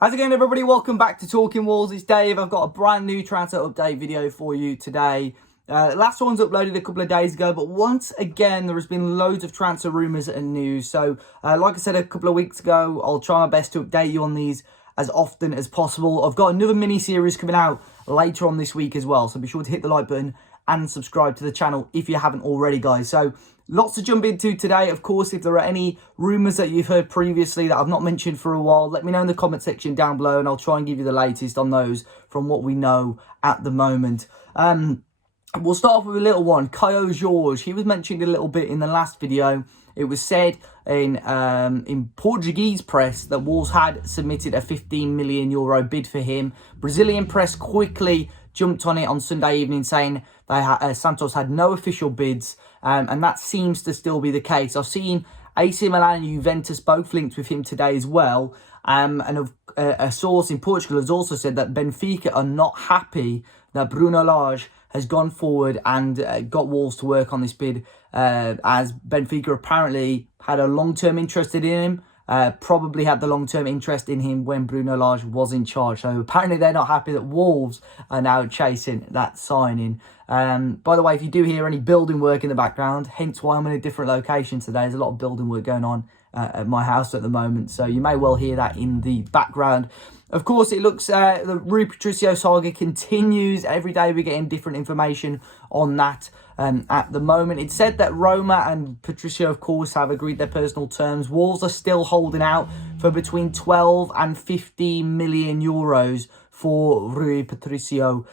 How's it going, everybody? Welcome back to Talking Wolves. It's Dave. I've got a brand new transfer update video for you today. Last one's uploaded a couple of days ago, but once again, there has been loads of transfer rumours and news. So, like I said a couple of weeks ago, I'll try my best to update you on these as often as possible. I've got another mini-series coming out later on this week as well, so be sure to hit the like button and subscribe to the channel if you haven't already, guys. So, lots to jump into today. Of course, if there are any rumours that you've heard previously that I've not mentioned for a while, let me know in the comment section down below and I'll try and give you the latest on those from what we know at the moment. We'll start off with a little one. Caio Jorge. He was mentioned a little bit in the last video. It was said in Portuguese press that Wolves had submitted a €15 million bid for him. Brazilian press quickly jumped on it on Sunday evening, saying Santos had no official bids, and that seems to still be the case. I've seen AC Milan and Juventus both linked with him today as well, and a source in Portugal has also said that Benfica are not happy that Bruno Lage has gone forward and got Wolves to work on this bid, as Benfica apparently had a long-term interest in him. Probably had the long-term interest in him when Bruno Lage was in charge. So apparently they're not happy that Wolves are now chasing that signing. By the way, if you do hear any building work in the background, hence why I'm in a different location today. There's a lot of building work going on at my house at the moment, so you may well hear that in the background. Of course, it looks the Rui Patricio saga continues. Every day we're getting different information on that. At the moment, it's said that Roma and Patricio, of course, have agreed their personal terms. Wolves are still holding out for between 12 and 15 million euros for Rui Patricio.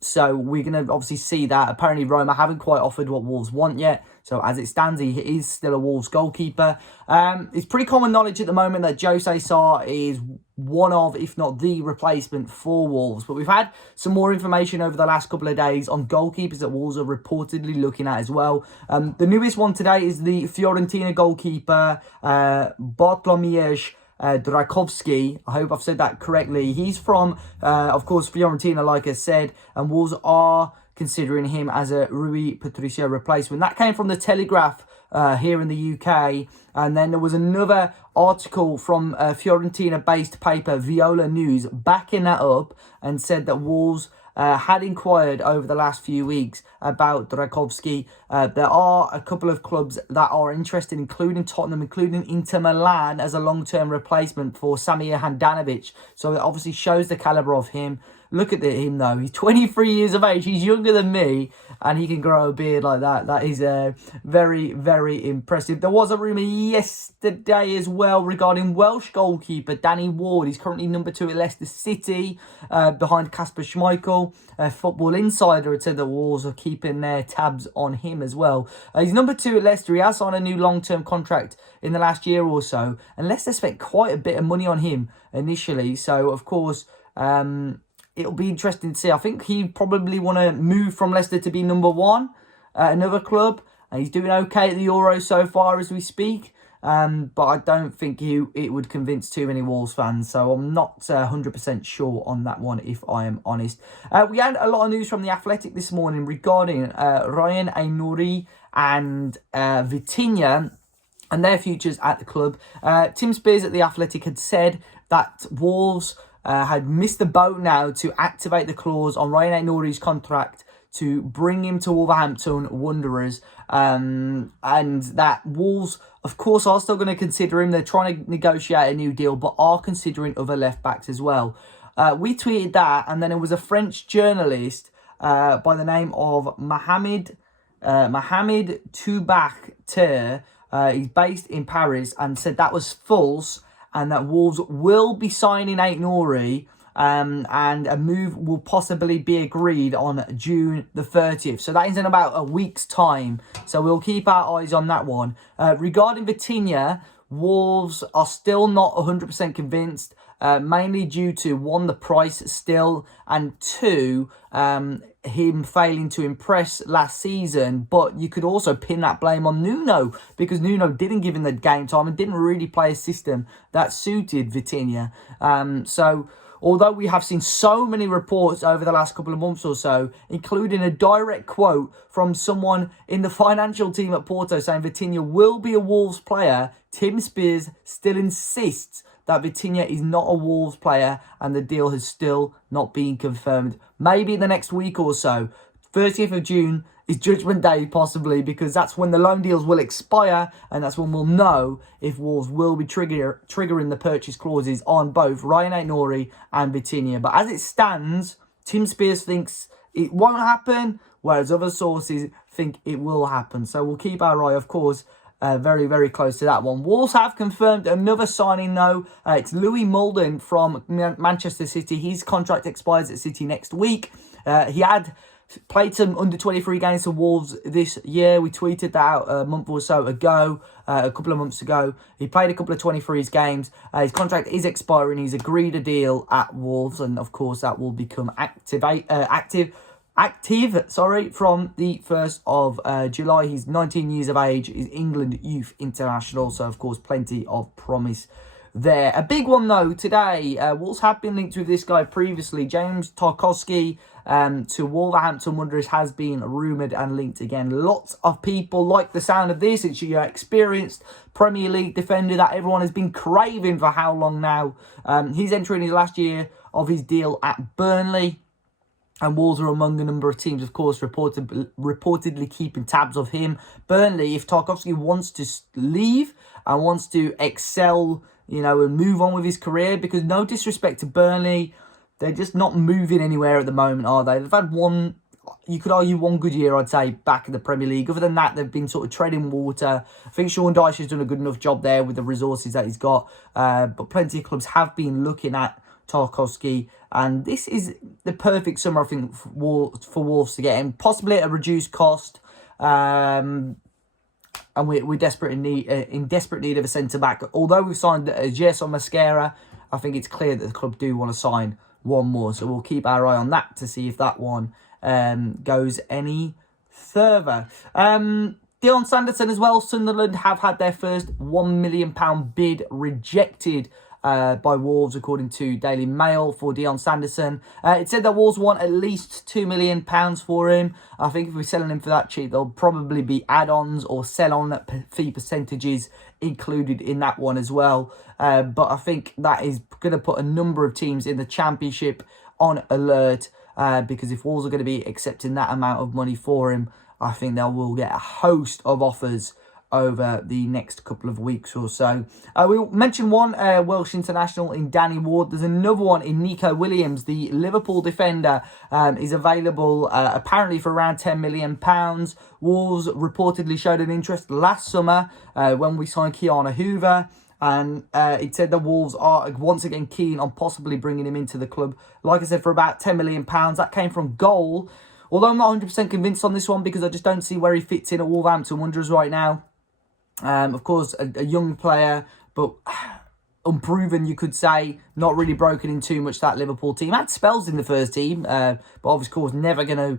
So we're going to obviously see that. Apparently, Roma haven't quite offered what Wolves want yet. So as it stands, he is still a Wolves goalkeeper. It's pretty common knowledge at the moment that Jose Sá is one of, if not the replacement for Wolves. But we've had some more information over the last couple of days on goalkeepers that Wolves are reportedly looking at as well. The newest one today is the Fiorentina goalkeeper, Bartłomiej Tarkowski. I hope I've said that correctly. He's from, of course, Fiorentina, like I said, and Wolves are considering him as a Rui Patricio replacement. That came from the Telegraph here in the UK. And then there was another article from Fiorentina-based paper Viola News backing that up and said that Wolves had inquired over the last few weeks about Tarkowski. There are a couple of clubs that are interested, including Tottenham, including Inter Milan, as a long-term replacement for Samir Handanovic. So it obviously shows the calibre of him. Look at him, though. He's 23 years of age. He's younger than me, and he can grow a beard like that. That is very, very impressive. There was a rumour yesterday as well regarding Welsh goalkeeper Danny Ward. He's currently number 2 at Leicester City, behind Kasper Schmeichel. Football Insider had said the Wolves are keeping their tabs on him as well. He's number 2 at Leicester. He has signed a new long-term contract in the last year or so, and Leicester spent quite a bit of money on him initially. So, of course, it'll be interesting to see. I think he probably want to move from Leicester to be number 1 at another club. He's doing okay at the Euros so far as we speak. But I don't think it would convince too many Wolves fans. So I'm not 100% sure on that one, if I am honest. We had a lot of news from The Athletic this morning regarding Rayan Ait-Nouri and Vitinha and their futures at the club. Tim Spears at The Athletic had said that Wolves had missed the boat now to activate the clause on Rayan Ait-Nouri's contract to bring him to Wolverhampton Wanderers, and that Wolves, of course, are still going to consider him. They're trying to negotiate a new deal, but are considering other left-backs as well. We tweeted that, and then it was a French journalist by the name of Mohamed Toubak-Ter. He's based in Paris, and said that was false, and that Wolves will be signing Ait-Nouri, and a move will possibly be agreed on June the 30th. So that is in about a week's time. So we'll keep our eyes on that one. Regarding Vitinha, Wolves are still not 100% convinced, mainly due to, 1, the price still, and 2, him failing to impress last season. But you could also pin that blame on Nuno, because Nuno didn't give him the game time and didn't really play a system that suited Vitinha. So although we have seen so many reports over the last couple of months or so, including a direct quote from someone in the financial team at Porto saying Vitinha will be a Wolves player, Tim Spears still insists that Vitinha is not a Wolves player and the deal has still not been confirmed. Maybe in the next week or so. 30th of June is Judgment Day, possibly, because that's when the loan deals will expire, and that's when we'll know if Wolves will be triggering the purchase clauses on both Rayan Ait-Nouri and Vitinha. But as it stands, Tim Spears thinks it won't happen, whereas other sources think it will happen. So we'll keep our eye, of course, very, very close to that one. Wolves have confirmed another signing, though. It's Louis Molden from Manchester City. His contract expires at City next week. He had played some under-23 games for Wolves this year. We tweeted that out a month or so ago, a couple of months ago. He played a couple of 23s games. His contract is expiring. He's agreed a deal at Wolves, and of course that will become active from the 1st of July. He's 19 years of age. He's England Youth International, so of course plenty of promise there. A big one though today, Wolves have been linked with this guy previously. James Tarkowski to Wolverhampton Wanderers has been rumoured and linked again. Lots of people like the sound of this. It's your experienced Premier League defender that everyone has been craving for how long now. He's entering his last year of his deal at Burnley. And Wolves are among a number of teams, of course, reportedly keeping tabs of him. Burnley, if Tarkowski wants to leave and wants to excel, you know, and move on with his career, because no disrespect to Burnley, they're just not moving anywhere at the moment, are they? They've had one, you could argue, one good year, I'd say, back in the Premier League. Other than that, they've been sort of treading water. I think Sean Dyche has done a good enough job there with the resources that he's got. But plenty of clubs have been looking at Tarkowski, and this is the perfect summer, I think, for Wolves to get him, possibly at a reduced cost. And we're desperate in desperate need of a centre back. Although we've signed Gerson Mosquera, I think it's clear that the club do want to sign one more. So we'll keep our eye on that to see if that one goes any further. Dion Sanderson as well. Sunderland have had their first £1 million bid rejected by Wolves, according to Daily Mail, for Dion Sanderson. It said that Wolves want at least £2 million for him. I think if we're selling him for that cheap, there'll probably be add-ons or sell-on fee percentages included in that one as well. But I think that is going to put a number of teams in the Championship on alert, because if Wolves are going to be accepting that amount of money for him, I think they will get a host of offers over the next couple of weeks or so. We mentioned one Welsh international in Danny Ward. There's another one in Nico Williams. The Liverpool defender is available apparently for around £10 million. Wolves reportedly showed an interest last summer when we signed Keanu Hoover. And it said the Wolves are once again keen on possibly bringing him into the club. Like I said, for about £10 million. That came from Goal. Although I'm not 100% convinced on this one, because I just don't see where he fits in at Wolverhampton Wanderers right now. Of course, a young player, but unproven, you could say. Not really broken in too much, that Liverpool team. Had spells in the first team, but of course, never going to,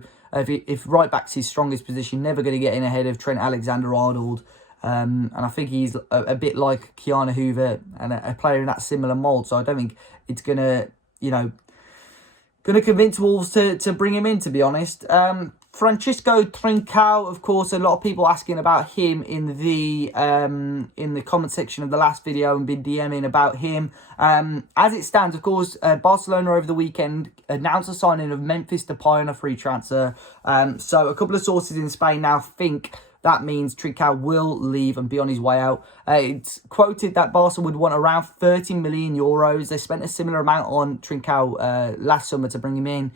if right back's his strongest position, never going to get in ahead of Trent Alexander-Arnold. And I think he's a bit like Keanu Hoover and a player in that similar mould. So I don't think it's going to, you know, going to convince Wolves to bring him in, to be honest. Francisco Trincao, of course, a lot of people asking about him in the comment section of the last video and been DMing about him. As it stands, of course, Barcelona over the weekend announced the signing of Memphis Depay on a free transfer. So a couple of sources in Spain now think that means Trincao will leave and be on his way out. It's quoted that Barca would want around €30 million. They spent a similar amount on Trincao last summer to bring him in.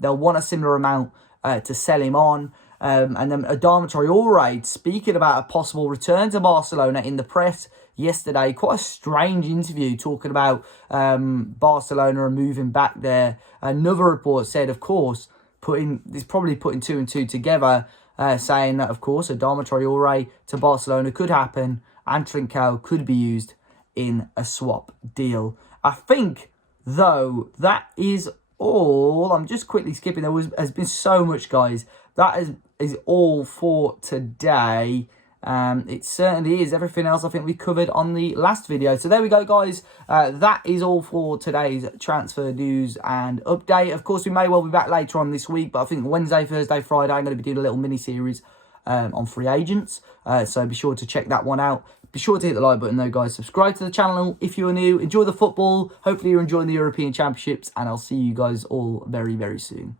They'll want a similar amount to sell him on. And then Adama Traore, speaking about a possible return to Barcelona in the press yesterday. Quite a strange interview talking about Barcelona and moving back there. Another report said, of course, probably putting two and two together, saying that, of course, Adama Traore to Barcelona could happen and Trincao could be used in a swap deal. I think, though, that is all. I'm just quickly skipping. Has been so much, guys. That is all for today. It certainly is. Everything else I think we covered on the last video. So there we go, guys. That is all for today's transfer news and update. Of course, we may well be back later on this week, but I think Wednesday, Thursday, Friday, I'm going to be doing a little mini series on free agents. So be sure to check that one out. Be sure to hit the like button though, guys. Subscribe to the channel if you're new. Enjoy the football. Hopefully you're enjoying the European Championships, and I'll see you guys all very, very soon.